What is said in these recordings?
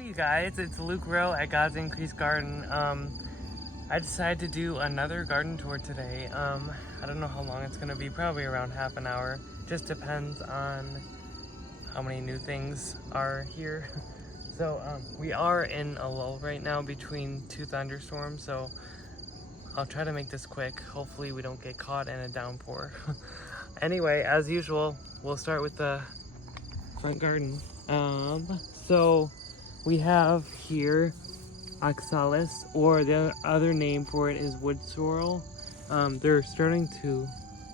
you guys, it's Luke Rowe at God's Increased Garden. I decided to do another garden tour today. I don't know how long it's gonna be, probably around half an hour. Just depends on how many new things are here. So we are in a lull right now between two thunderstorms, so I'll try to make this quick. Hopefully we don't get caught in a downpour. Anyway, as usual, we'll start with the front garden. So we have here oxalis, or the other name for it is wood sorrel. They're starting to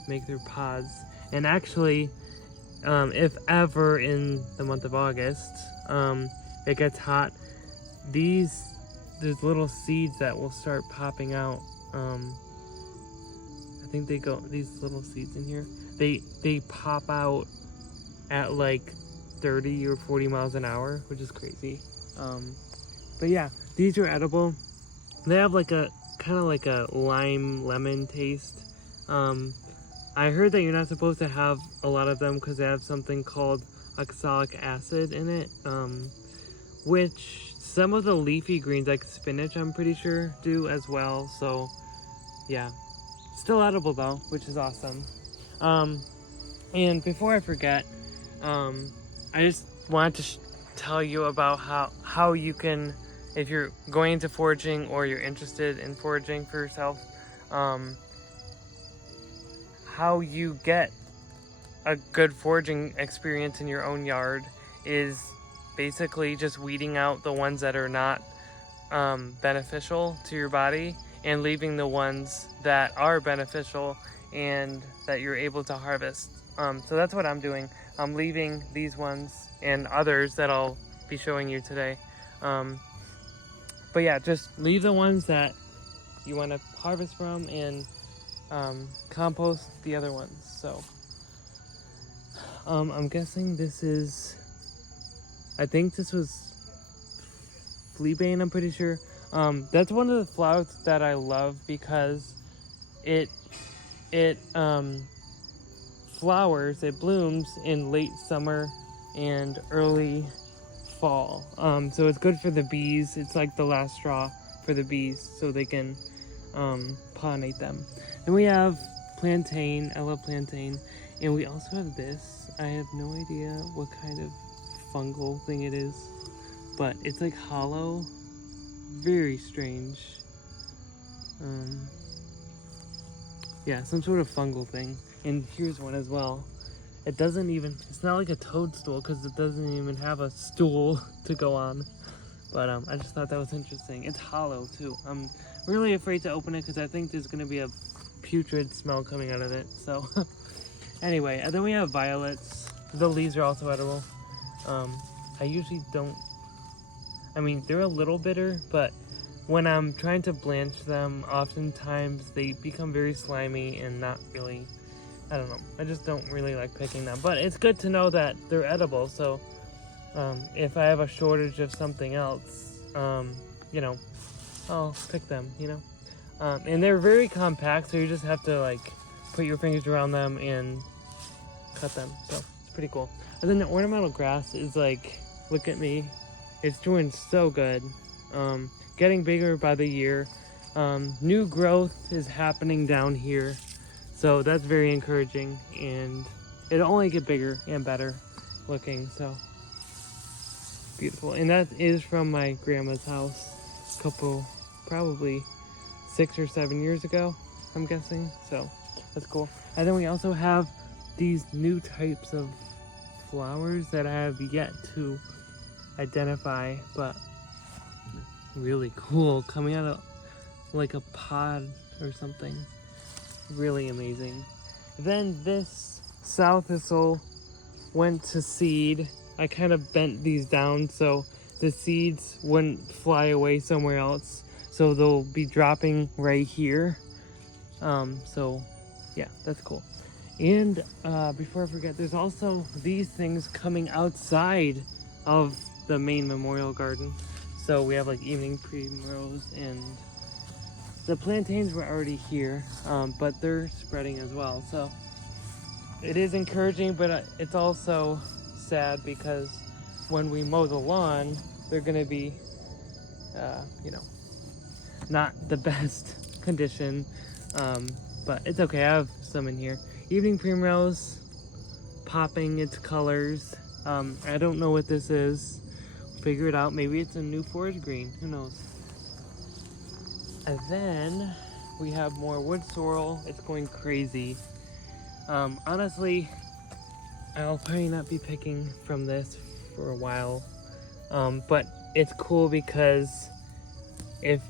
make their pods, and actually, if ever in the month of August, it gets hot, there's little seeds that will start popping out. I think these little seeds in here, they pop out at like 30 or 40 miles an hour, which is crazy. But yeah, these are edible. They have like a kind of like a lime lemon taste. I heard that you're not supposed to have a lot of them because they have something called oxalic acid in it, which some of the leafy greens like spinach I'm pretty sure do as well. So yeah, still edible though, which is awesome. And before I forget, I just wanted to tell you about how you can, if you're going into foraging or you're interested in foraging for yourself, how you get a good foraging experience in your own yard is basically just weeding out the ones that are not beneficial to your body and leaving the ones that are beneficial and that you're able to harvest. So that's what I'm doing. I'm leaving these ones and others that I'll be showing you today. But yeah, just leave the ones that you want to harvest from and compost the other ones. So I'm guessing this is, I think this was fleabane, I'm pretty sure. That's one of the flowers that I love because it flowers, it blooms in late summer and early fall. So it's good for the bees. It's like the last straw for the bees so they can pollinate them. Then we have plantain. I love plantain. And we also have this. I have no idea what kind of fungal thing it is, but it's like hollow. Very strange. Yeah, some sort of fungal thing. And here's one as well. It's not like a toadstool because it doesn't even have a stool to go on. But I just thought that was interesting. It's hollow too. I'm really afraid to open it because I think there's gonna be a putrid smell coming out of it. So anyway, and then we have violets. The leaves are also edible. I usually don't, they're a little bitter, but when I'm trying to blanch them, oftentimes they become very slimy and not really, I don't know. I just don't really like picking them. But it's good to know that they're edible. So if I have a shortage of something else, I'll pick them, and they're very compact, so you just have to like put your fingers around them and cut them. So it's pretty cool. And then the ornamental grass is like, look at me. It's doing so good. Getting bigger by the year. New growth is happening down here. So that's very encouraging, and it'll only get bigger and better looking, so beautiful. And that is from my grandma's house probably 6 or 7 years ago, I'm guessing. So that's cool. And then we also have these new types of flowers that I have yet to identify, but really cool, coming out of like a pod or something. Really amazing. Then this sow thistle went to seed. I kind of bent these down so the seeds wouldn't fly away somewhere else, so they'll be dropping right here. So yeah, that's cool. And before I forget, there's also these things coming outside of the main memorial garden. So we have like evening primrose, and the plantains were already here, but they're spreading as well. So it is encouraging, but it's also sad because when we mow the lawn, they're gonna be, you know, not the best condition, but it's okay. I have some in here. Evening primrose, popping its colors. I don't know what this is. Figure it out. Maybe it's a new forest green. Who knows? And then we have more wood sorrel. It's going crazy. Honestly, I'll probably not be picking from this for a while. But it's cool because if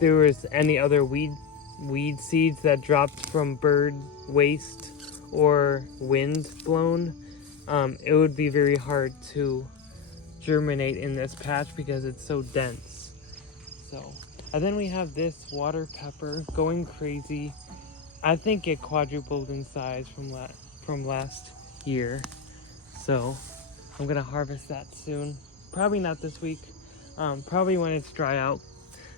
there was any other weed seeds that dropped from bird waste or wind blown, it would be very hard to germinate in this patch because it's so dense. So, and then we have this water pepper going crazy. I think it quadrupled in size from last year. So I'm gonna harvest that soon. Probably not this week. Probably when it's dry out,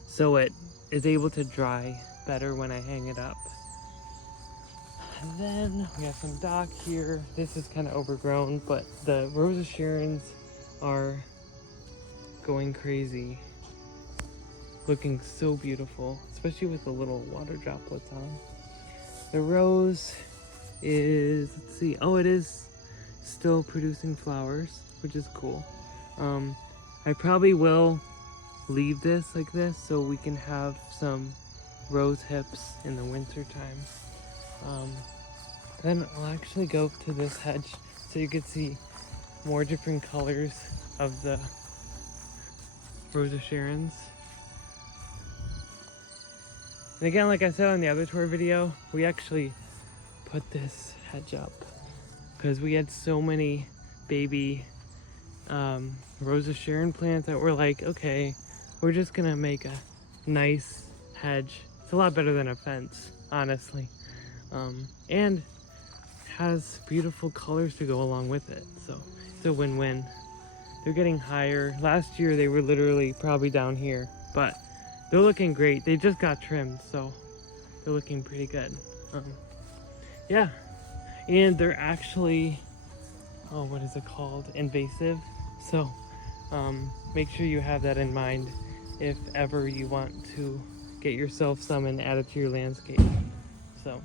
so it is able to dry better when I hang it up. And then we have some dock here. This is kind of overgrown, but the Rose of Sharon's are going crazy. Looking so beautiful, especially with the little water droplets on. The rose is, let's see, oh, it is still producing flowers, which is cool. I probably will leave this like this so we can have some rose hips in the winter time. Then I'll actually go to this hedge so you can see more different colors of the Rose of Sharon's. And again, like I said on the other tour video, we actually put this hedge up because we had so many baby Rose of Sharon plants that we're like, okay, we're just gonna make a nice hedge. It's a lot better than a fence, honestly. And has beautiful colors to go along with it, so it's a win-win. They're getting higher. Last year they were literally probably down here, but they're looking great. They just got trimmed, so they're looking pretty good. Yeah, and they're actually, oh, what is it called? Invasive. So make sure you have that in mind if ever you want to get yourself some and add it to your landscape. So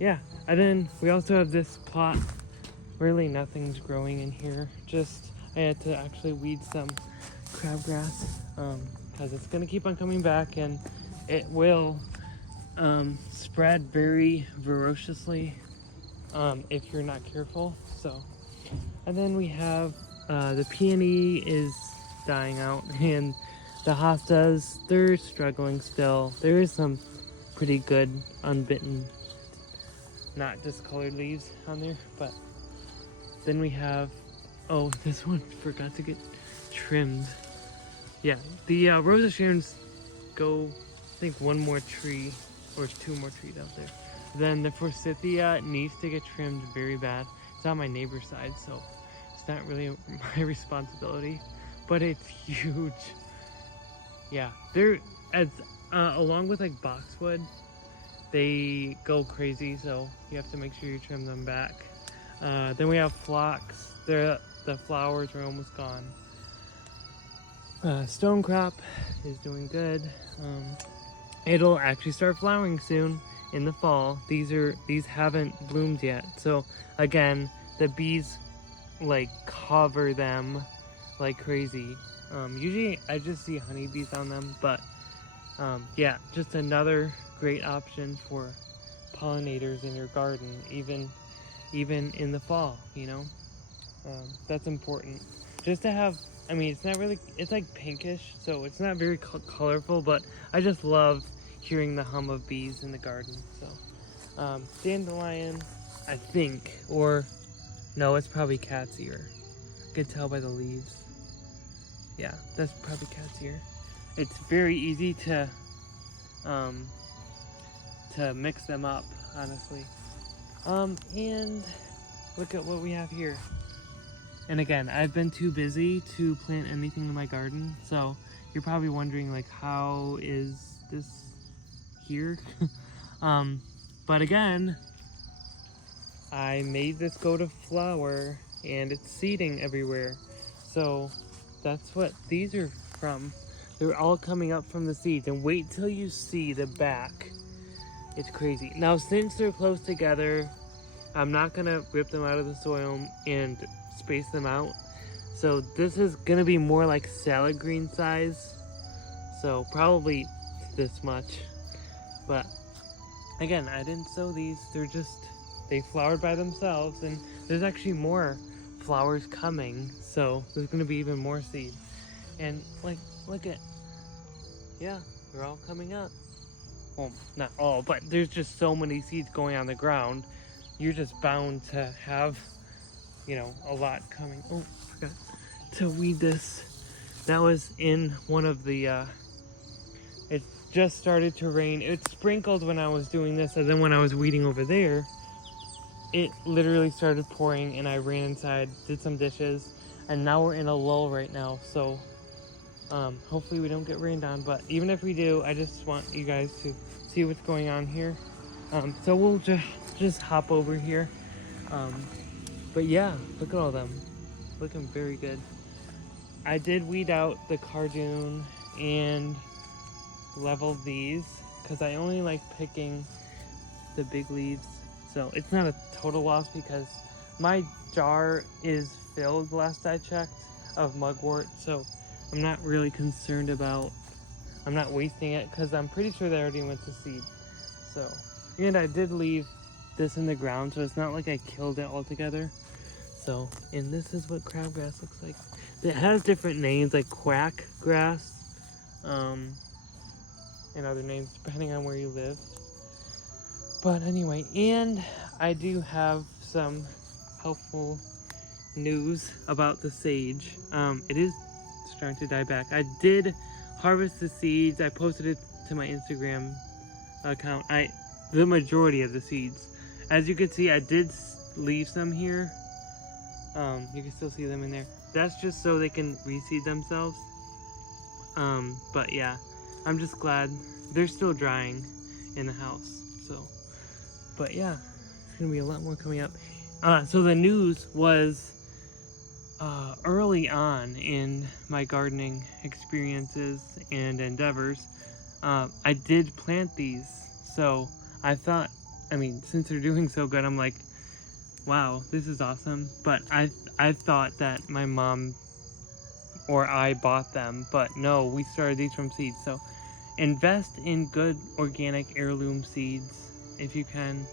yeah, and then we also have this plot. Really nothing's growing in here. Just I had to actually weed some crabgrass because it's gonna keep on coming back and it will spread very ferociously if you're not careful. So, and then we have the peony is dying out and the hostas, they're struggling still. There is some pretty good unbitten, not discolored leaves on there, but then we have, oh, this one forgot to get trimmed. Yeah, the Rose of Sharon's go, I think, one more tree or two more trees out there. Then the Forsythia needs to get trimmed very bad. It's on my neighbor's side, so it's not really my responsibility, but it's huge. Yeah, they're as along with like boxwood, they go crazy, so you have to make sure you trim them back. Then we have phlox. The flowers are almost gone. Stonecrop is doing good. It'll actually start flowering soon in the fall. These haven't bloomed yet, so again, the bees like cover them like crazy. Usually I just see honeybees on them, but yeah, just another great option for pollinators in your garden, even in the fall, you know. That's important. Just to have, I mean, it's not really, it's like pinkish, so it's not very colorful, but I just love hearing the hum of bees in the garden. So dandelion, I think, or no, it's probably cat's ear. I could tell by the leaves. Yeah, that's probably cat's ear. It's very easy to mix them up, honestly. And look at what we have here. And again, I've been too busy to plant anything in my garden, so you're probably wondering like, how is this here? But again, I made this go to flower and it's seeding everywhere. So that's what these are from. They're all coming up from the seeds, and wait till you see the back. It's crazy. Now, since they're close together, I'm not gonna rip them out of the soil and space them out. So this is gonna be more like salad green size. So probably this much. But again, I didn't sow these. They flowered by themselves, and there's actually more flowers coming. So there's gonna be even more seeds. And like, look at, yeah, they're all coming up. Well, not all, but there's just so many seeds going on the ground. You're just bound to have, you know, a lot coming. Oh, I forgot to weed this. That was in one of the, it just started to rain. It sprinkled when I was doing this, and then when I was weeding over there, it literally started pouring, and I ran inside, did some dishes, and now we're in a lull right now. So hopefully we don't get rained on, but even if we do, I just want you guys to see what's going on here. So we'll just hop over here. But yeah, look at all of them. Looking very good. I did weed out the cardoon and level these because I only like picking the big leaves. So it's not a total loss because my jar is filled last I checked of mugwort. So I'm not really concerned about, I'm not wasting it because I'm pretty sure they already went to seed. So, and I did leave this in the ground, so it's not like I killed it altogether. So, and this is what crabgrass looks like. It has different names like quack grass, and other names depending on where you live. But anyway, and I do have some helpful news about the sage. It is starting to die back. I did harvest the seeds. I posted it to my Instagram account. The majority of the seeds. As you can see, I did leave some here. You can still see them in there. That's just so they can reseed themselves. But yeah, I'm just glad they're still drying in the house. So, but yeah, there's gonna be a lot more coming up. So the news was early on in my gardening experiences and endeavors, I did plant these. So I thought, I mean, since they're doing so good, I'm like, wow, this is awesome. But I thought that my mom or I bought them, but no, we started these from seeds. So invest in good organic heirloom seeds if you can,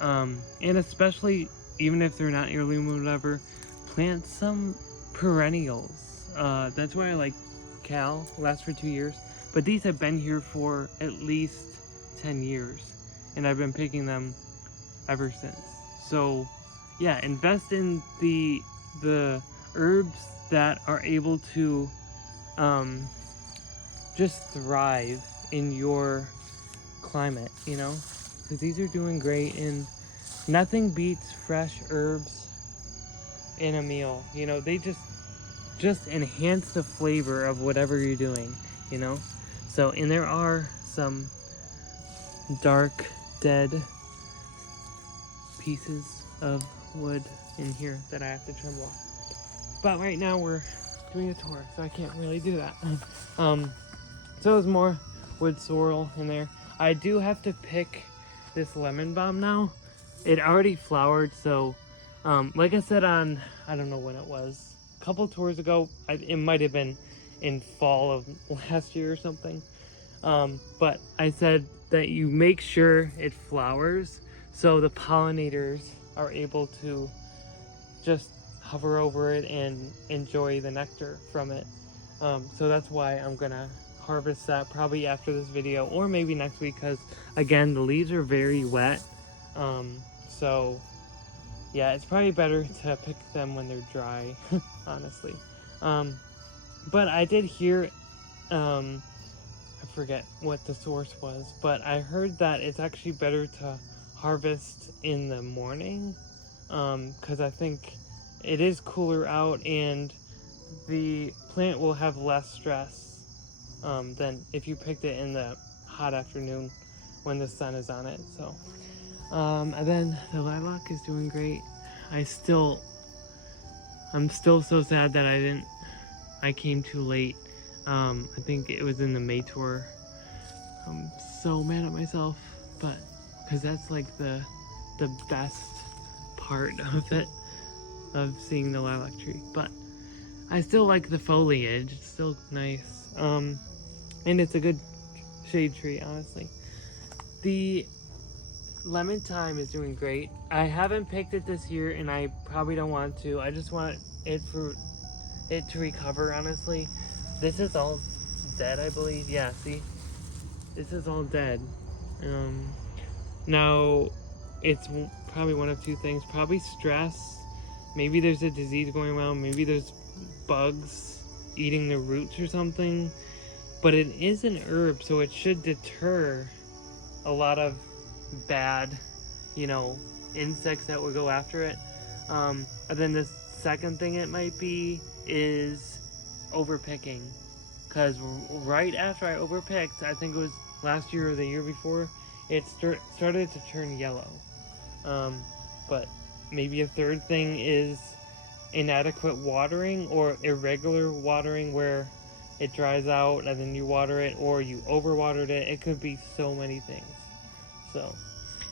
and especially even if they're not heirloom or whatever, plant some perennials. That's why I like Cal, lasts for 2 years, but these have been here for at least 10 years, and I've been picking them ever since. So yeah, invest in the herbs that are able to just thrive in your climate, you know, because these are doing great, and nothing beats fresh herbs in a meal. You know, they just enhance the flavor of whatever you're doing, you know. So, and there are some dark dead pieces of wood in here that I have to trim off, but right now we're doing a tour, so I can't really do that. So there's more wood sorrel in there. I do have to pick this lemon balm now. It already flowered, so like I said on, I don't know when it was, a couple tours ago, it might have been in fall of last year or something, but I said that you make sure it flowers so the pollinators are able to just hover over it and enjoy the nectar from it. So that's why I'm gonna harvest that probably after this video, or maybe next week, because again, the leaves are very wet. So yeah, it's probably better to pick them when they're dry, honestly. But I did hear, I forget what the source was, but I heard that it's actually better to harvest in the morning, because I think it is cooler out and the plant will have less stress than if you picked it in the hot afternoon when the sun is on it. So and then the lilac is doing great. I'm still so sad that I didn't I came too late. I think it was in the May tour. I'm so mad at myself, but because that's like the best part of it, of seeing the lilac tree. But I still like the foliage. It's still nice. And it's a good shade tree, honestly. The lemon thyme is doing great. I haven't picked it this year, and I probably don't want to. I just want it to recover, honestly. This is all dead, I believe. Yeah, see? This is all dead. Now, it's probably one of two things. Probably stress. Maybe there's a disease going around. Maybe there's bugs eating the roots or something. But it is an herb, so it should deter a lot of bad, insects that would go after it. And then the second thing it might be is overpicking. Because right after I overpicked, I think it was last year or the year before, it started to turn yellow. But maybe a third thing is inadequate watering or irregular watering, where it dries out and then you water it, or you overwatered it. It could be so many things. So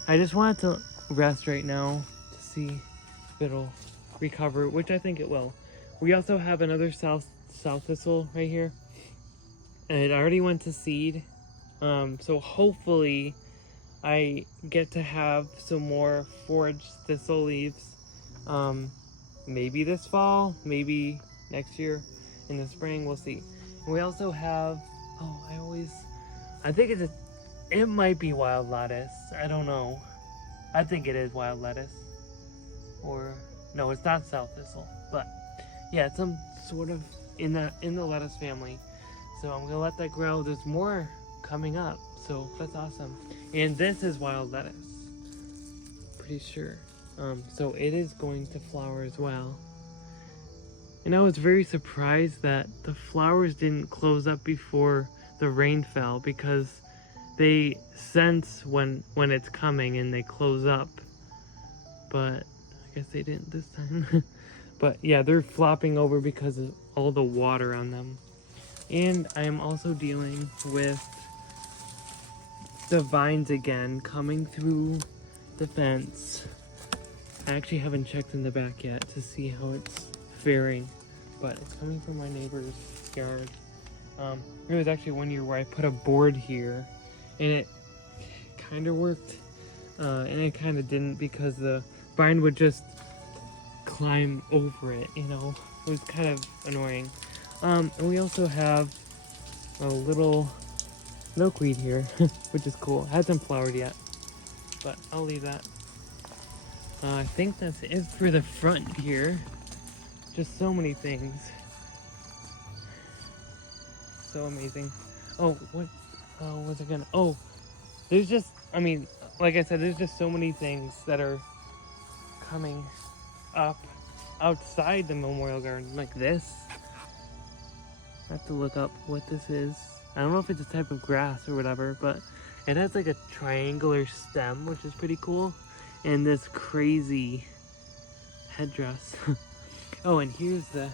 I just wanted to rest right now to see if it'll recover, which I think it will. We also have another south thistle right here, and it already went to seed. So hopefully I get to have some more foraged thistle leaves, maybe this fall, maybe next year in the spring, we'll see. And we also have, I think it might be wild lettuce. I don't know. I think it is wild lettuce. Or, no, it's not south thistle. But, yeah, it's some sort of in the lettuce family. So I'm gonna let that grow. There's more coming up, so that's awesome. And this is wild lettuce. Pretty sure. So it is going to flower as well. And I was very surprised that the flowers didn't close up before the rain fell, because they sense when it's coming and they close up. But I guess they didn't this time. But yeah, they're flopping over because of all the water on them. And I am also dealing with the vines again coming through the fence. I actually haven't checked in the back yet to see how it's faring, but it's coming from my neighbor's yard. There was actually one year where I put a board here, and it kind of worked, and it kind of didn't, because the vine would just climb over it, It was kind of annoying. And we also have a little milkweed here, which is cool. It hasn't flowered yet, but I'll leave that. I think that's it for the front here. Just so many things. So amazing. Oh, what was it gonna? Oh, there's just, like I said, there's just so many things that are coming up outside the memorial garden, like this. I have to look up what this is. I don't know if it's a type of grass or whatever, but it has like a triangular stem, which is pretty cool. And this crazy headdress. Oh, and here's the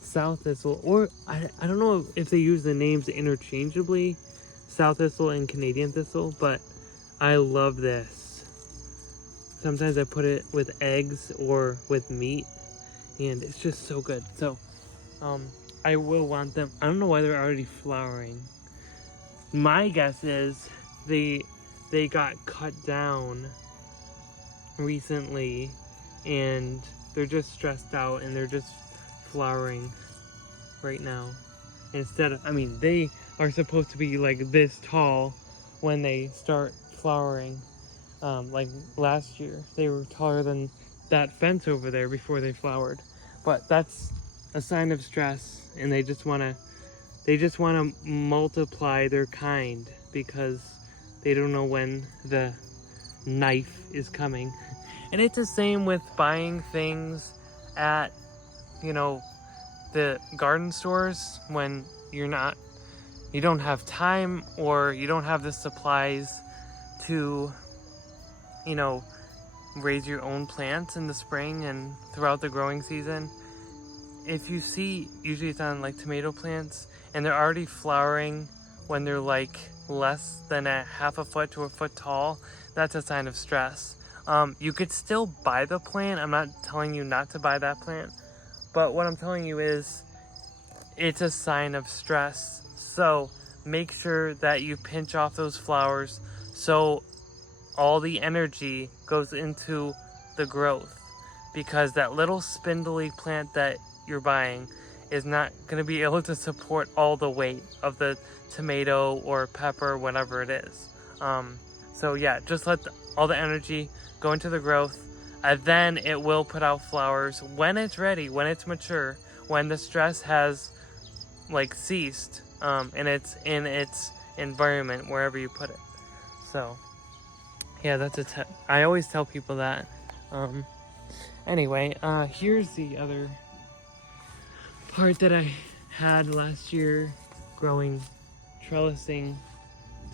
south thistle, or I don't know if they use the names interchangeably, south thistle and Canadian thistle, but I love this. Sometimes I put it with eggs or with meat, and it's just so good. So, I will want them. I don't know why they're already flowering. My guess is they got cut down recently, and they're just stressed out, and they're just flowering right now. Instead of, they are supposed to be like this tall when they start flowering. Like last year, they were taller than that fence over there before they flowered. But that's a sign of stress, and they just want to multiply their kind, because they don't know when the knife is coming. And it's the same with buying things at, the garden stores, when you don't have time, or you don't have the supplies to, raise your own plants in the spring and throughout the growing season. if you see, usually it's on like tomato plants and they're already flowering when they're like less than a half a foot to a foot tall, that's a sign of stress. You could still buy the plant. I'm not telling you not to buy that plant, but what I'm telling you is it's a sign of stress. So make sure that you pinch off those flowers so all the energy goes into the growth, because that little spindly plant that you're buying is not going to be able to support all the weight of the tomato or pepper, whatever it is. So yeah, just let all the energy go into the growth, and then it will put out flowers when it's ready, when it's mature, when the stress has like ceased, and it's in its environment wherever you put it. So yeah, that's a tip. I always tell people that. Anyway, here's the other part that I had last year growing, trellising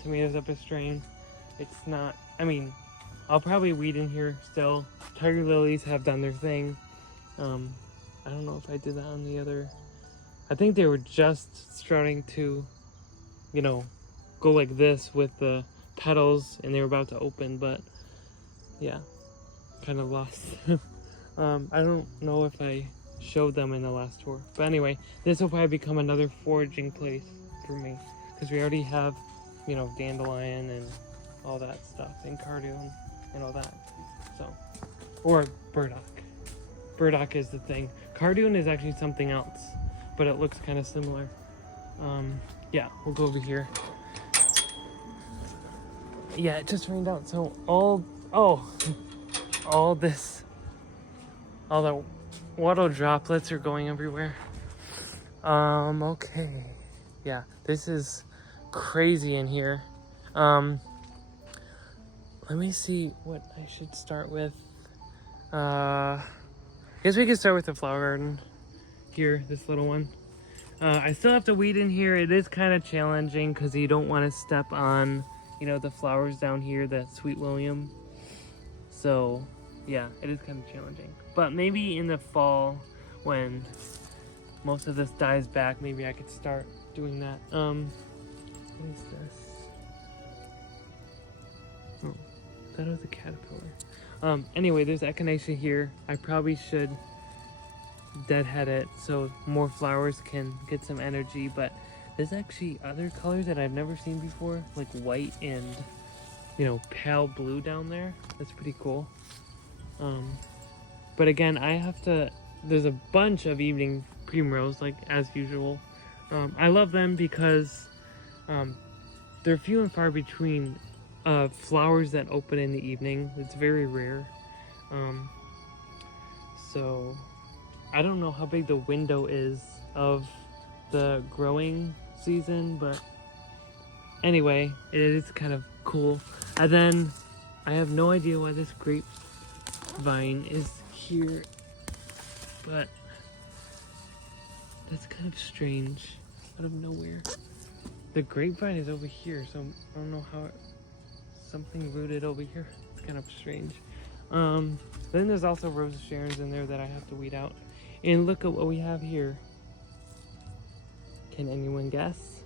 tomatoes up a string. It's not, I mean, I'll probably weed in here still. Tiger lilies have done their thing. I don't know if I did that on the other. I think they were just starting to, you know, go like this with the petals and they were about to open, but yeah, kind of lost. I don't know if I showed them in the last tour, but anyway, this will probably become another foraging place for me, because we already have, you know, dandelion and all that stuff, and cardoon and all that. So, or burdock. Burdock is the thing. Cardoon is actually something else, but it looks kind of similar. Yeah, we'll go over here. Yeah, it just rained out, so all the water droplets are going everywhere. Okay. Yeah, this is crazy in here. Let me see what I should start with. I guess we can start with the flower garden here, this little one. I still have to weed in here. It is kind of challenging because you don't want to step on, you know, the flowers down here, that Sweet William. So yeah, it is kind of challenging. But maybe in the fall, when most of this dies back, maybe I could start doing that. What is this? Oh, I thought it was a caterpillar. Anyway, there's echinacea here. I probably should deadhead it so more flowers can get some energy, but there's actually other colors that I've never seen before, like white and, you know, pale blue down there. That's pretty cool. But again, there's a bunch of evening primrose, like as usual. I love them because they're few and far between flowers that open in the evening. It's very rare. So I don't know how big the window is of the growing season, but anyway, it is kind of cool. And then I have no idea why this grapevine is here, but that's kind of strange, out of nowhere. The grapevine is over here, so I don't know how something rooted over here. It's kind of strange. Then there's also rose sharons in there that I have to weed out. And look at what we have here. Can anyone guess?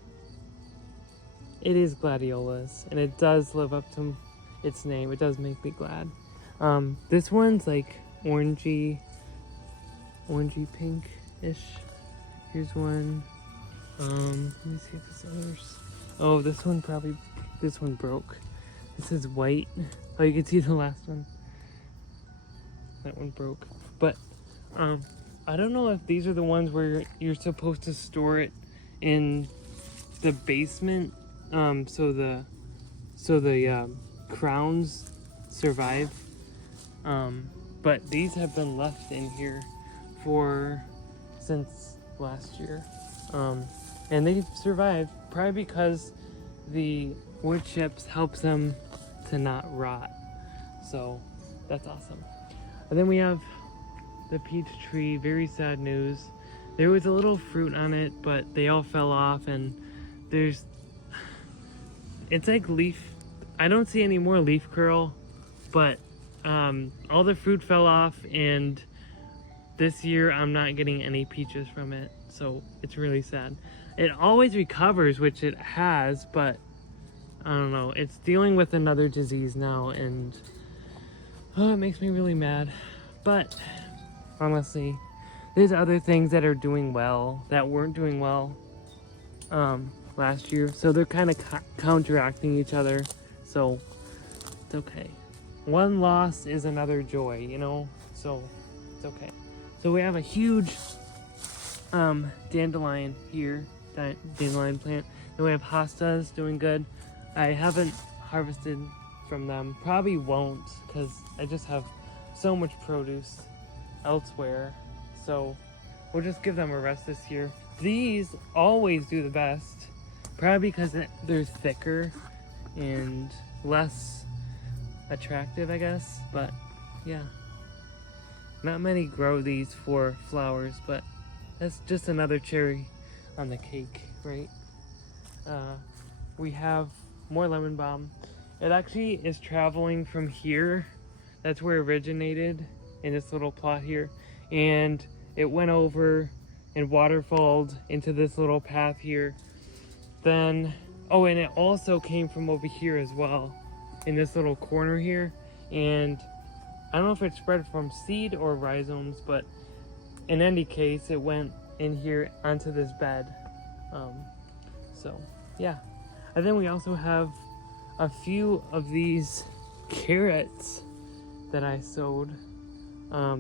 It is gladiolus, and it does live up to its name. It does make me glad. This one's like orangey pink-ish. Here's one. Let me see if this others. Oh, this one broke. This is white. Oh, you can see the last one. That one broke. But I don't know if these are the ones where you're supposed to store it in the basement, so the crowns survive. But these have been left in here since last year, and they've survived probably because the wood chips helps them to not rot. So that's awesome. And then we have the peach tree. Very sad news. There was a little fruit on it, but they all fell off, and it's like leaf. I don't see any more leaf curl, but all the fruit fell off, and this year I'm not getting any peaches from it, so it's really sad. It always recovers, which it has, but I don't know. It's dealing with another disease now, and it makes me really mad. But honestly, there's other things that are doing well that weren't doing well last year, so they're kind of counteracting each other, so it's okay. One loss is another joy, you know, so it's okay. So we have a huge dandelion here, dandelion plant. Then we have hostas doing good. I haven't harvested from them, probably won't, because I just have so much produce elsewhere, so we'll just give them a rest this year. These always do the best, probably because they're thicker and less attractive, I guess, but yeah. Not many grow these for flowers, but that's just another cherry on the cake, right? We have more lemon balm. It actually is traveling from here. That's where it originated, in this little plot here, and it went over and waterfalled into this little path here. Then, oh, and it also came from over here as well, in this little corner here. And I don't know if it spread from seed or rhizomes, but in any case, it went in here onto this bed. So yeah. And then we also have a few of these carrots that I sowed.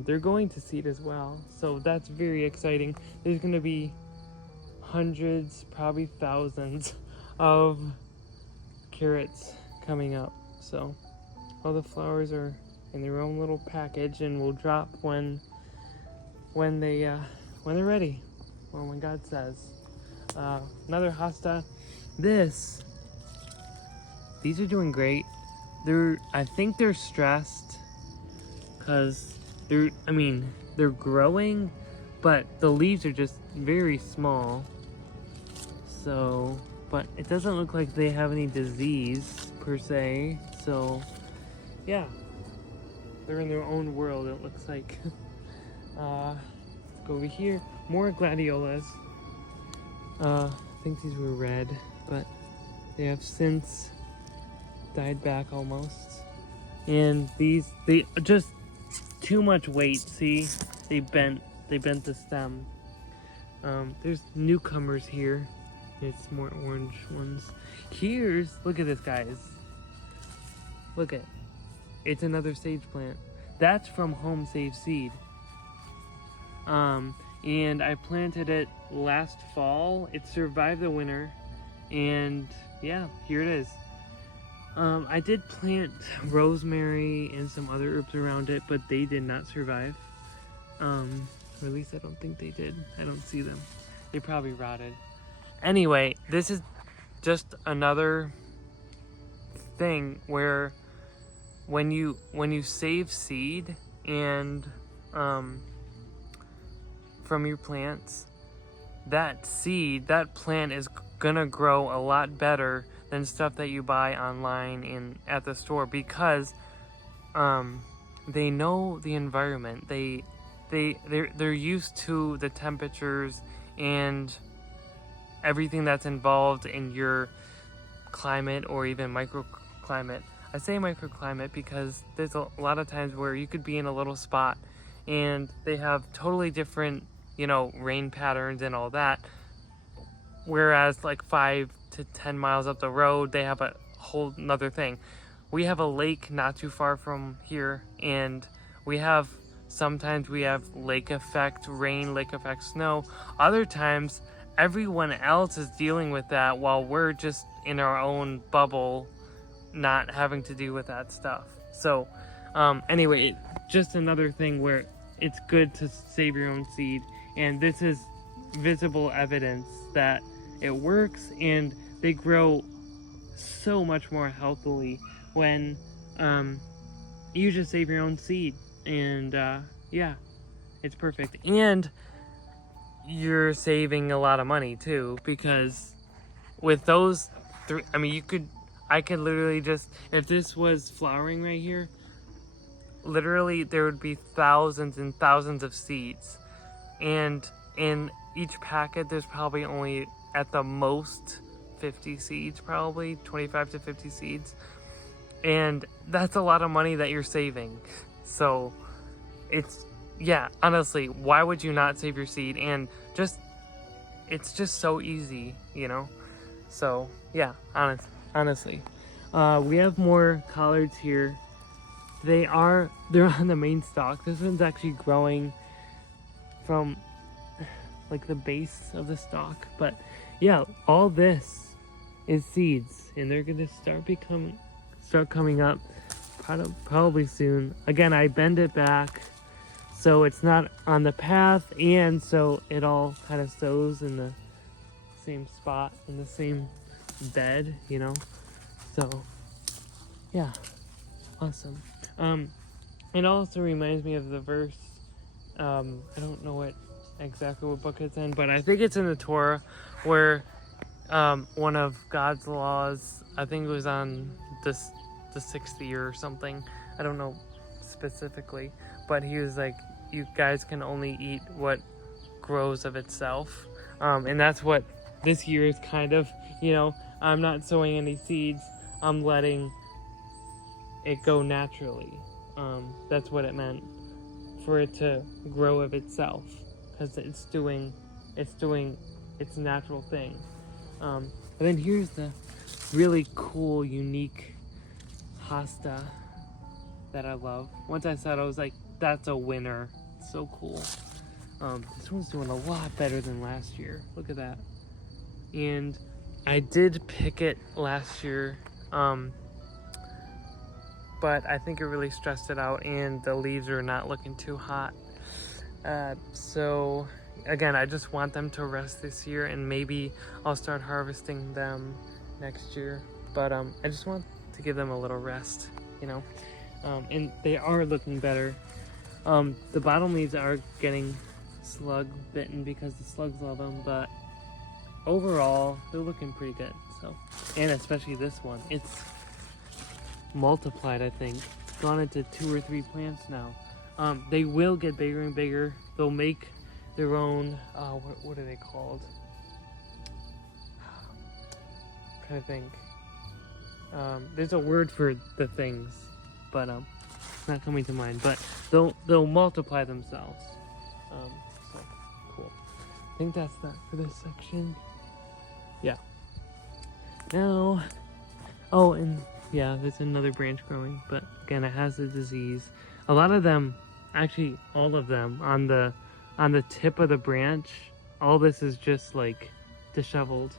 They're going to seed as well, so that's very exciting. There's going to be hundreds, probably thousands of carrots coming up. So all the flowers are in their own little package and will drop when they're ready, or when God says. Another hosta. These are doing great. I think they're stressed because they're growing, but the leaves are just very small. So, but it doesn't look like they have any disease per se. So, yeah, they're in their own world, it looks like. Go over here, more gladiolas. I think these were red, but they have since died back almost. And they just too much weight. See, they bent the stem. There's newcomers here. It's more orange ones. Look at this, guys. Look at, it's another sage plant. That's from Home Save Seed. And I planted it last fall. It survived the winter, and yeah, here it is. I did plant rosemary and some other herbs around it, but they did not survive. Or at least I don't think they did. I don't see them. They probably rotted. Anyway, this is just another thing where when you save seed and from your plants, that plant is gonna grow a lot better than stuff that you buy online and at the store, because they know the environment. They're used to the temperatures and everything that's involved in your climate or even microclimate. I say microclimate because there's a lot of times where you could be in a little spot and they have totally different, rain patterns and all that. Whereas like 5 to 10 miles up the road, they have a whole nother thing. We have a lake not too far from here, and sometimes we have lake effect rain, lake effect snow. Other times, everyone else is dealing with that while we're just in our own bubble, not having to deal with that stuff. So anyway, just another thing where it's good to save your own seed, and this is visible evidence that it works, and they grow so much more healthily when you just save your own seed. And yeah, it's perfect. And you're saving a lot of money too, because with those three, I could literally just, if this was flowering right here, literally there would be thousands and thousands of seeds, and in each packet there's probably only at the most 50 seeds, probably 25 to 50 seeds, and that's a lot of money that you're saving. So it's, yeah, honestly, why would you not save your seed? And just, it's just so easy, you know? So yeah, honestly, we have more collards here. They're on the main stalk. This one's actually growing from like the base of the stalk. But yeah, all this is seeds, and they're gonna start coming up probably soon. Again, I bend it back so it's not on the path, and so it all kind of sows in the same spot, in the same bed, you know? So yeah, awesome. It also reminds me of the verse, I don't know exactly what book it's in, but I think it's in the Torah, where one of God's laws, I think it was on the 6th year or something, I don't know specifically, but he was like, you guys can only eat what grows of itself. And that's what this year is kind of, you know, I'm not sowing any seeds, I'm letting it go naturally. That's what it meant, for it to grow of itself, because it's doing its natural thing. And then here's the really cool, unique hosta that I love. Once I saw it, I was like, that's a winner. It's so cool. This one's doing a lot better than last year. Look at that. And I did pick it last year, but I think it really stressed it out, and the leaves are not looking too hot. So again, I just want them to rest this year, and maybe I'll start harvesting them next year. But I just want to give them a little rest, you know. And they are looking better. The bottom leaves are getting slug bitten because the slugs love them, but overall they're looking pretty good. So, and especially this one, it's multiplied. I think it's gone into 2 or 3 plants now. They will get bigger and bigger. They'll make their own, what are they called? I'm trying to think. There's a word for the things, but it's not coming to mind. But they'll multiply themselves. So cool. I think that's that for this section. Yeah. Now, oh, and yeah, there's another branch growing, but again, it has a disease. A lot of them, actually all of them, on the tip of the branch, all this is just like disheveled.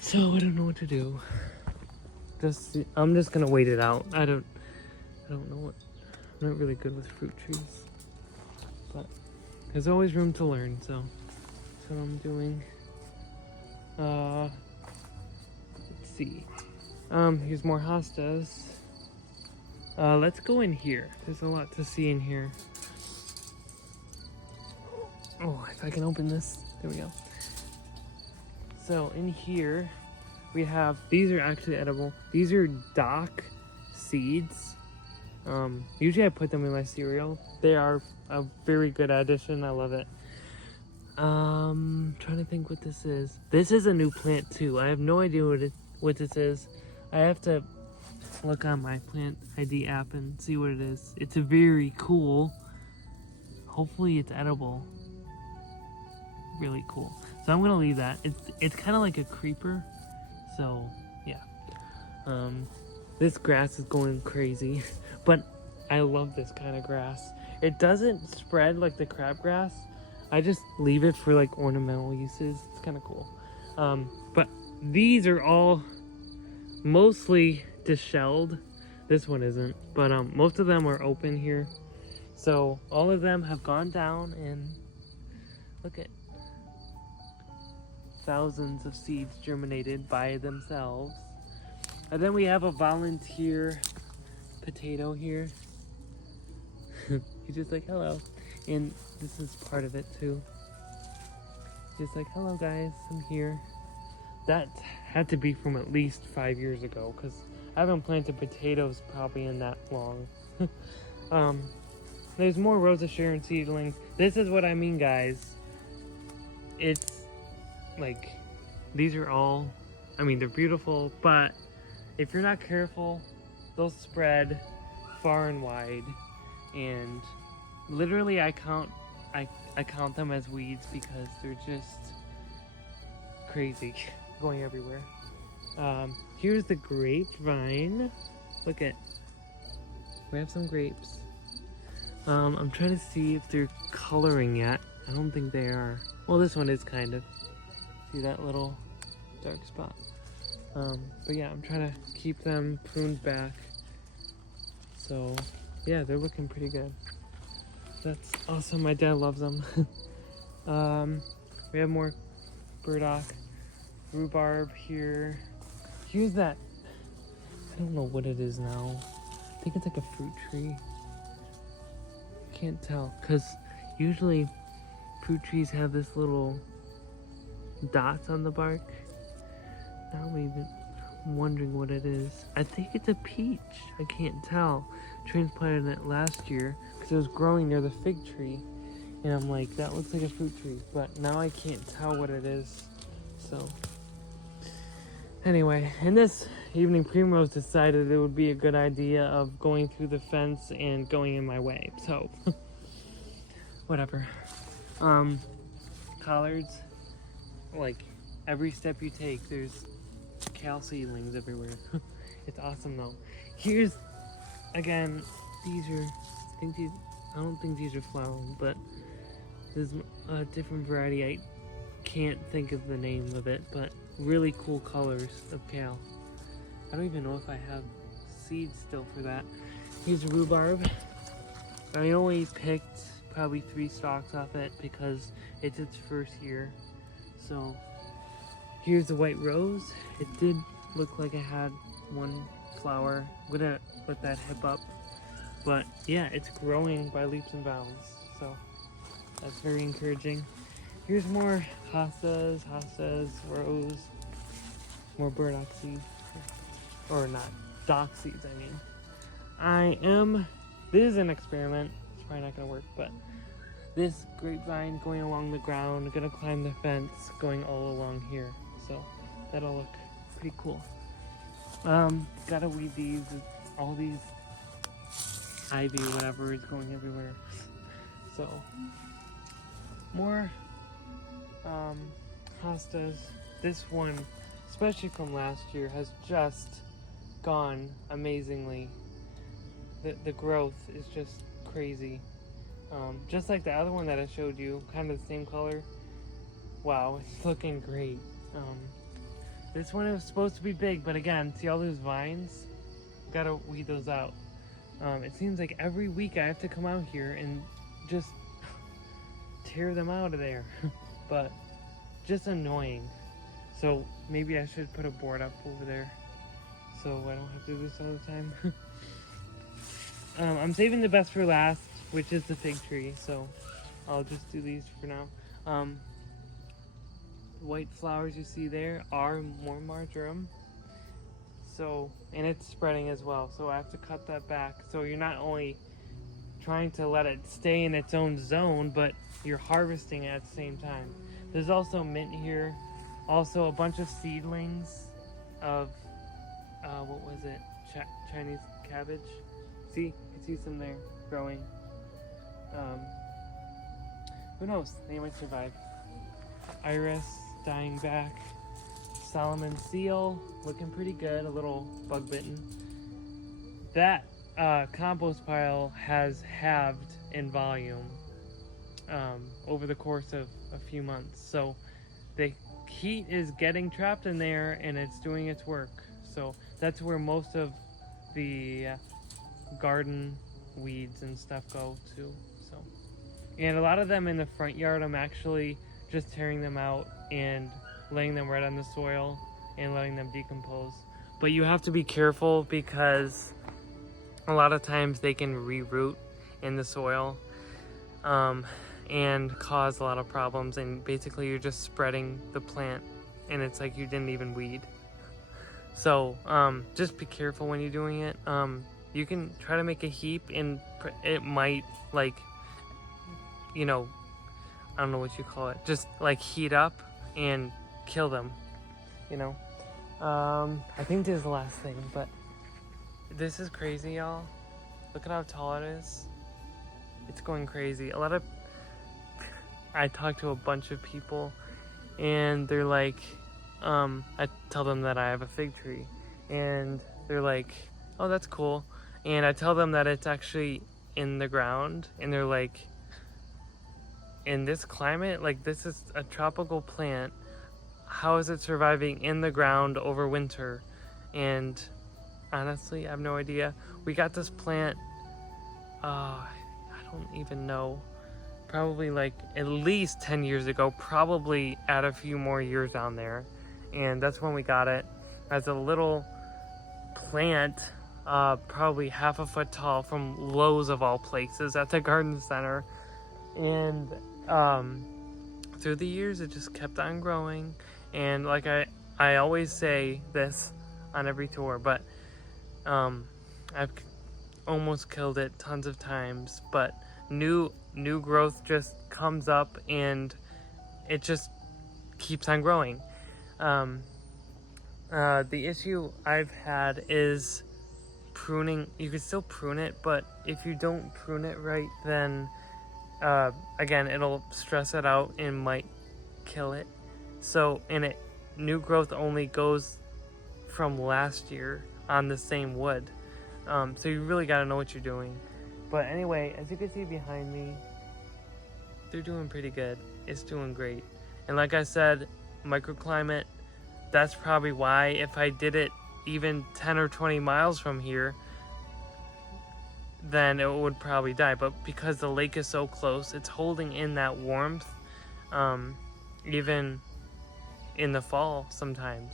So I don't know what to do. I'm just gonna wait it out. I don't know what. I'm not really good with fruit trees, but there's always room to learn. So that's what I'm doing. Let's see. Here's more hostas. Let's go in here. There's a lot to see in here. Oh, if I can open this. There we go. So in here, we have, these are actually edible. These are dock seeds. Usually I put them in my cereal. They are a very good addition. I love it. Trying to think what this is. This is a new plant too. I have no idea what this is. I have to look on my plant ID app and see what it is. It's very cool. Hopefully it's edible. Really cool. So I'm gonna leave that. It's kind of like a creeper. So yeah. This grass is going crazy, but I love this kind of grass. It doesn't spread like the crabgrass. I just leave it for like ornamental uses. It's kind of cool. But these are all mostly dishelled. This one isn't, but most of them are open here. So all of them have gone down, and look at thousands of seeds germinated by themselves. And then we have a volunteer potato here. He's just like, hello. And this is part of it too. Just like, hello guys, I'm here. That had to be from at least 5 years ago, because I haven't planted potatoes probably in that long. There's more Rosa Sharon seedlings. This is what I mean, guys. It's like, these are all, I mean, they're beautiful, but if you're not careful, they'll spread far and wide. And literally I count them as weeds because they're just crazy, going everywhere. Here's the grapevine. Look at, we have some grapes. I'm trying to see if they're coloring yet. I don't think they are. Well, this one is kind of. See that little dark spot? But yeah, I'm trying to keep them pruned back. So yeah, they're looking pretty good. That's awesome. My dad loves them. We have more burdock, rhubarb here. Here's that. I don't know what it is now. I think it's like a fruit tree. Can't tell, because usually fruit trees have this little dots on the bark. Now I'm even wondering what it is. I think it's a peach. I can't tell. Transplanted it last year because it was growing near the fig tree, and I'm like, that looks like a fruit tree, but now I can't tell what it is. So anyway, and this evening Primrose decided it would be a good idea of going through the fence and going in my way. So whatever. Collards, like every step you take, there's kale seedlings everywhere. It's awesome though. Here's, again, these are, I don't think these are flowering, but there's a different variety. I can't think of the name of it, but really cool colors of kale. I don't even know if I have seeds still for that. Here's rhubarb. I only picked probably 3 stalks off it because it's its first year. So here's the white rose. It did look like it had one flower. I'm gonna let that hip up. But yeah, it's growing by leaps and bounds. So that's very encouraging. Here's more hostas, rose, more burdock seeds. Or not, dock seeds, I mean. This is an experiment. It's probably not gonna work, but this grapevine going along the ground, gonna climb the fence, going all along here. So that'll look pretty cool. Gotta weed these, all these ivy, whatever, is going everywhere. So more hostas. This one, especially from last year, has just gone amazingly. The growth is just crazy. Just like the other one that I showed you, kind of the same color. Wow, it's looking great. This one is supposed to be big, but again, see all those vines? Gotta weed those out. It seems like every week I have to come out here and just tear them out of there. But just annoying. So maybe I should put a board up over there so I don't have to do this all the time. I'm saving the best for last, which is the fig tree, so I'll just do these for now. White flowers you see there are more marjoram. So, and it's spreading as well, so I have to cut that back. So you're not only trying to let it stay in its own zone, but you're harvesting it at the same time. There's also mint here, also a bunch of seedlings of, what was it, Chinese cabbage. See, I see some there growing. Who knows, they might survive. Iris dying back. Solomon seal, looking pretty good, a little bug bitten. That compost pile has halved in volume over the course of a few months. So the heat is getting trapped in there and it's doing its work. So that's where most of the garden weeds and stuff go to. So, and a lot of them in the front yard, I'm actually just tearing them out and laying them right on the soil and letting them decompose. But you have to be careful because a lot of times they can reroot in the soil and cause a lot of problems, and basically you're just spreading the plant and it's like you didn't even weed. So just be careful when you're doing it. you can try to make a heap and it might, like, you know, I don't know what you call it, just like heat up and kill them, you know. I think this is the last thing, but this is crazy, y'all. Look at how tall it is. It's going crazy. I talked to a bunch of people and they're like, I tell them that I have a fig tree and they're like, oh, that's cool. And I tell them that it's actually in the ground and they're like, in this climate, like, this is a tropical plant. How is it surviving in the ground over winter? And honestly, I have no idea. We got this plant, I don't even know, probably like at least 10 years ago, probably add a few more years on there. And that's when we got it, as a little plant, probably half a foot tall, from Lowe's of all places at the garden center. And through the years it just kept on growing. And like I always say this on every tour, but I've almost killed it tons of times, but new growth just comes up and it just keeps on growing. The issue I've had is pruning. You can still prune it, but if you don't prune it right, then again, it'll stress it out and might kill it. So, new growth only goes from last year on the same wood. So you really got to know what you're doing. But anyway, as you can see behind me, they're doing pretty good. It's doing great. And like I said, microclimate, that's probably why if I did it even 10 or 20 miles from here, then it would probably die. But because the lake is so close, it's holding in that warmth, even in the fall sometimes.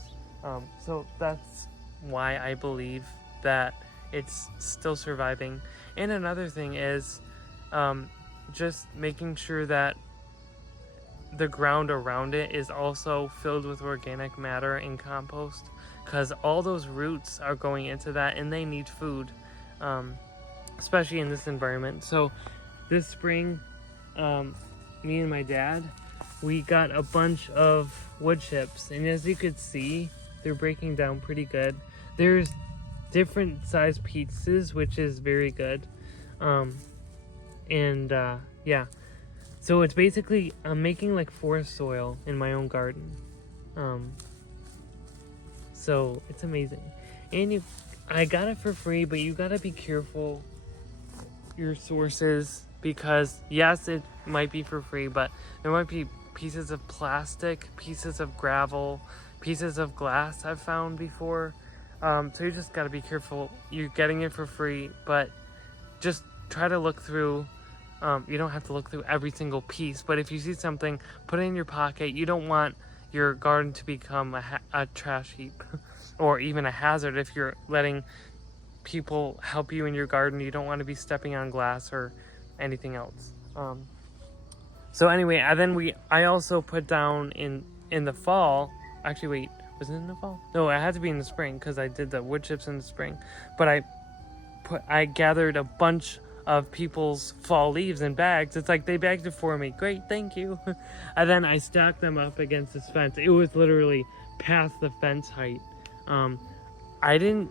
So that's why I believe that it's still surviving. And another thing is just making sure that the ground around it is also filled with organic matter and compost, because all those roots are going into that and they need food, especially in this environment. So this spring, me and my dad, we got a bunch of wood chips, and as you could see, they're breaking down pretty good. There's different size pieces, which is very good. Yeah, so it's basically, I'm making like forest soil in my own garden. So it's amazing. And I got it for free, but you gotta be careful your sources, because yes, it might be for free, but there might be pieces of plastic, pieces of gravel, pieces of glass I've found before. So you just got to be careful. You're getting it for free, but just try to look through. You don't have to look through every single piece, but if you see something, put it in your pocket. You don't want your garden to become a trash heap or even a hazard. If you're letting people help you in your garden, you don't want to be stepping on glass or anything else. So anyway, I also put down in the fall. Actually, wait, was it in the fall? No, it had to be in the spring because I did the wood chips in the spring. But I gathered a bunch of people's fall leaves in bags. It's like they bagged it for me. Great, thank you. And then I stacked them up against this fence. It was literally past the fence height. I didn't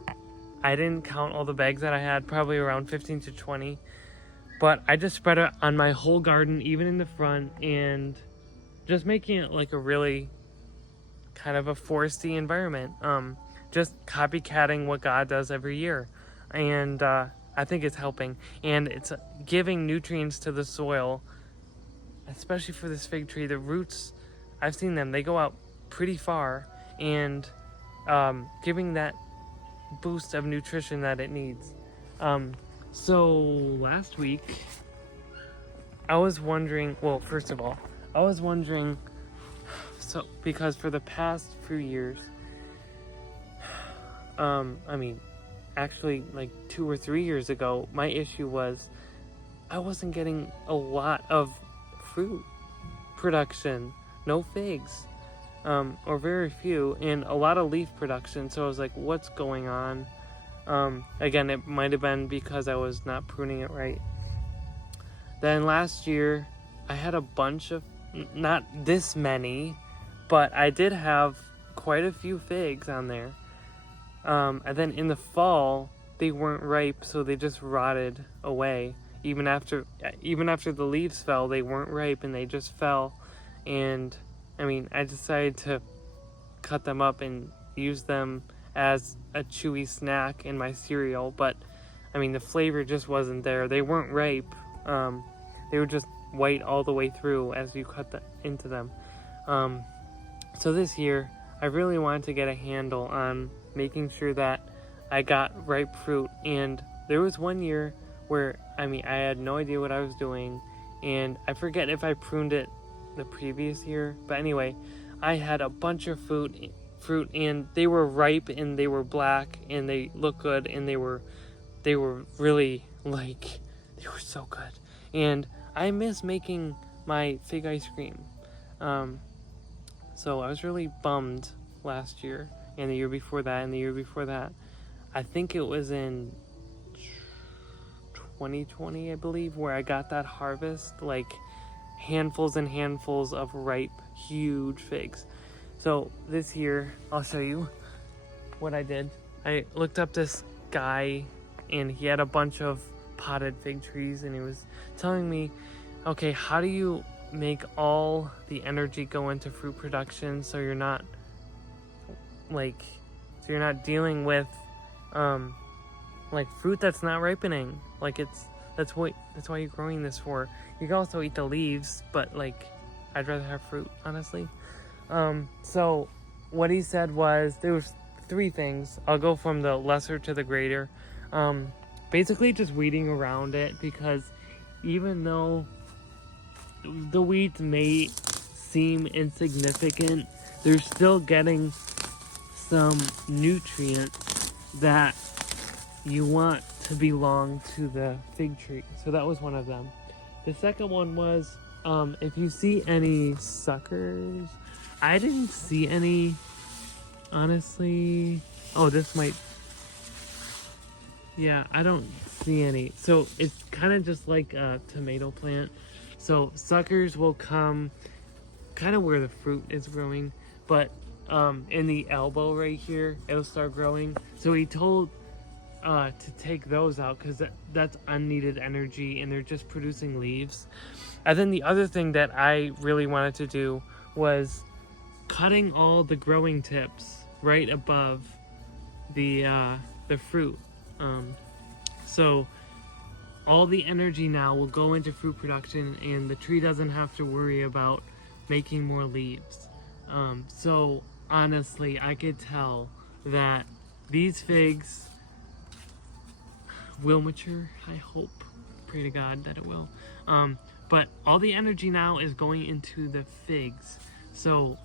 count all the bags that I had, probably around 15 to 20. But I just spread it on my whole garden, even in the front, and just making it like a really kind of a foresty environment. Just copycatting what God does every year. And I think it's helping. And it's giving nutrients to the soil, especially for this fig tree. The roots, I've seen them, they go out pretty far, and giving that boost of nutrition that it needs. So last week, I was wondering, well, first of all, I was wondering, so because for the past few years, actually like 2 or 3 years ago, my issue was I wasn't getting a lot of fruit production, no figs, or very few, and a lot of leaf production. So I was like, what's going on? Again, it might have been because I was not pruning it right. Then last year, I had a bunch of, not this many, but I did have quite a few figs on there. And then in the fall, they weren't ripe, so they just rotted away. Even after the leaves fell, they weren't ripe and they just fell. And I mean, I decided to cut them up and use them as a chewy snack in my cereal, but I mean, the flavor just wasn't there. They weren't ripe. They were just white all the way through as you cut into them. So this year, I really wanted to get a handle on making sure that I got ripe fruit. And there was one year where, I mean, I had no idea what I was doing, and I forget if I pruned it the previous year, but anyway, I had a bunch of fruit, and they were ripe, and they were black, and they looked good, and they were really, like, they were so good. And I miss making my fig ice cream. So I was really bummed last year, and the year before that, and the year before that. I think it was in 2020, I believe, where I got that harvest, like handfuls and handfuls of ripe, huge figs. So this year, I'll show you what I did. I looked up this guy, and he had a bunch of potted fig trees, and he was telling me, okay, how do you make all the energy go into fruit production so you're not dealing with like fruit that's not ripening? Like, that's why you're growing this for. You can also eat the leaves, but like, I'd rather have fruit, honestly. So what he said was, there was 3 things. I'll go from the lesser to the greater. Basically just weeding around it, because even though the weeds may seem insignificant, they're still getting some nutrients that you want to belong to the fig tree. So that was one of them. The second one was, if you see any suckers, I didn't see any, honestly. Oh, this might, yeah, I don't see any. So it's kind of just like a tomato plant. So suckers will come kind of where the fruit is growing, but in the elbow right here, it'll start growing. So he told to take those out, because that's unneeded energy, and they're just producing leaves. And then the other thing that I really wanted to do was cutting all the growing tips right above the fruit. So all the energy now will go into fruit production, and the tree doesn't have to worry about making more leaves. So honestly, I could tell that these figs will mature. I hope, pray to God that it will. But all the energy now is going into the figs. So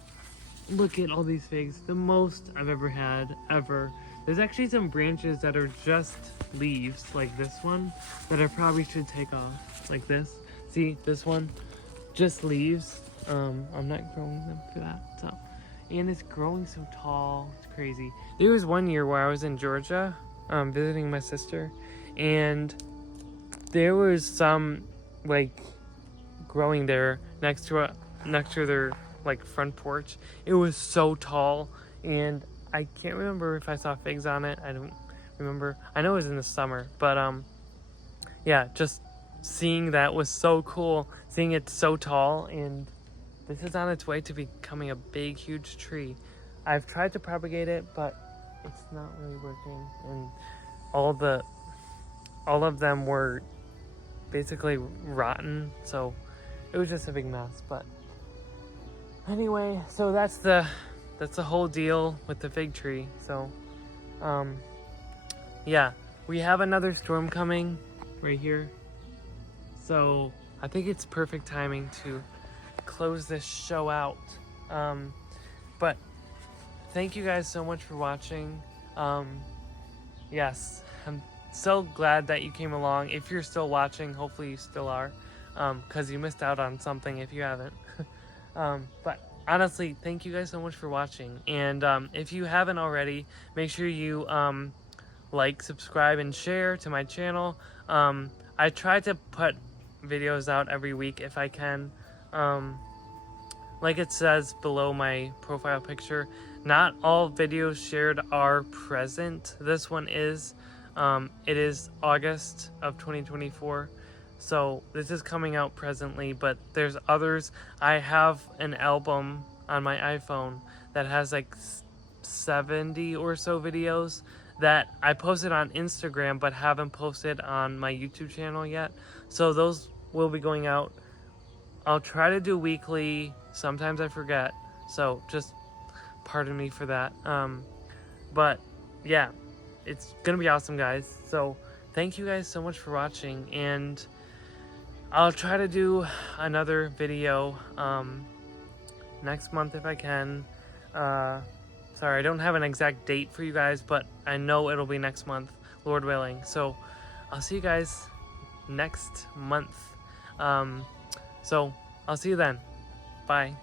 look at all these figs, the most I've ever had, ever. There's actually some branches that are just leaves, like this one, that I probably should take off, like this. See, this one, just leaves. I'm not growing them for that, so. And it's growing so tall, it's crazy. There was one year where I was in Georgia, visiting my sister, and there was some, like, growing there next to their, like, front porch. It was so tall, and I can't remember if I saw figs on it. I don't remember. I know it was in the summer, but yeah, just seeing that was so cool. Seeing it so tall, and this is on its way to becoming a big, huge tree. I've tried to propagate it, but it's not really working, and all of them were basically rotten, so it was just a big mess. But anyway, so that's the whole deal with the fig tree. So yeah, we have another storm coming right here, so I think it's perfect timing to close this show out. But thank you guys so much for watching. Yes, I'm so glad that you came along. If you're still watching, hopefully you still are, because you missed out on something if you haven't. But honestly, thank you guys so much for watching. And if you haven't already, make sure you like, subscribe, and share to my channel. I try to put videos out every week if I can. Like it says below my profile picture, not all videos shared are present. This one is. It is August of 2024. So this is coming out presently, but there's others. I have an album on my iPhone that has like 70 or so videos that I posted on Instagram but haven't posted on my YouTube channel yet. So those will be going out. I'll try to do weekly. Sometimes I forget, so just pardon me for that. But yeah, it's gonna be awesome, guys. So thank you guys so much for watching, and I'll try to do another video next month if I can. Sorry, I don't have an exact date for you guys, but I know it'll be next month, Lord willing. So I'll see you guys next month. So I'll see you then. Bye.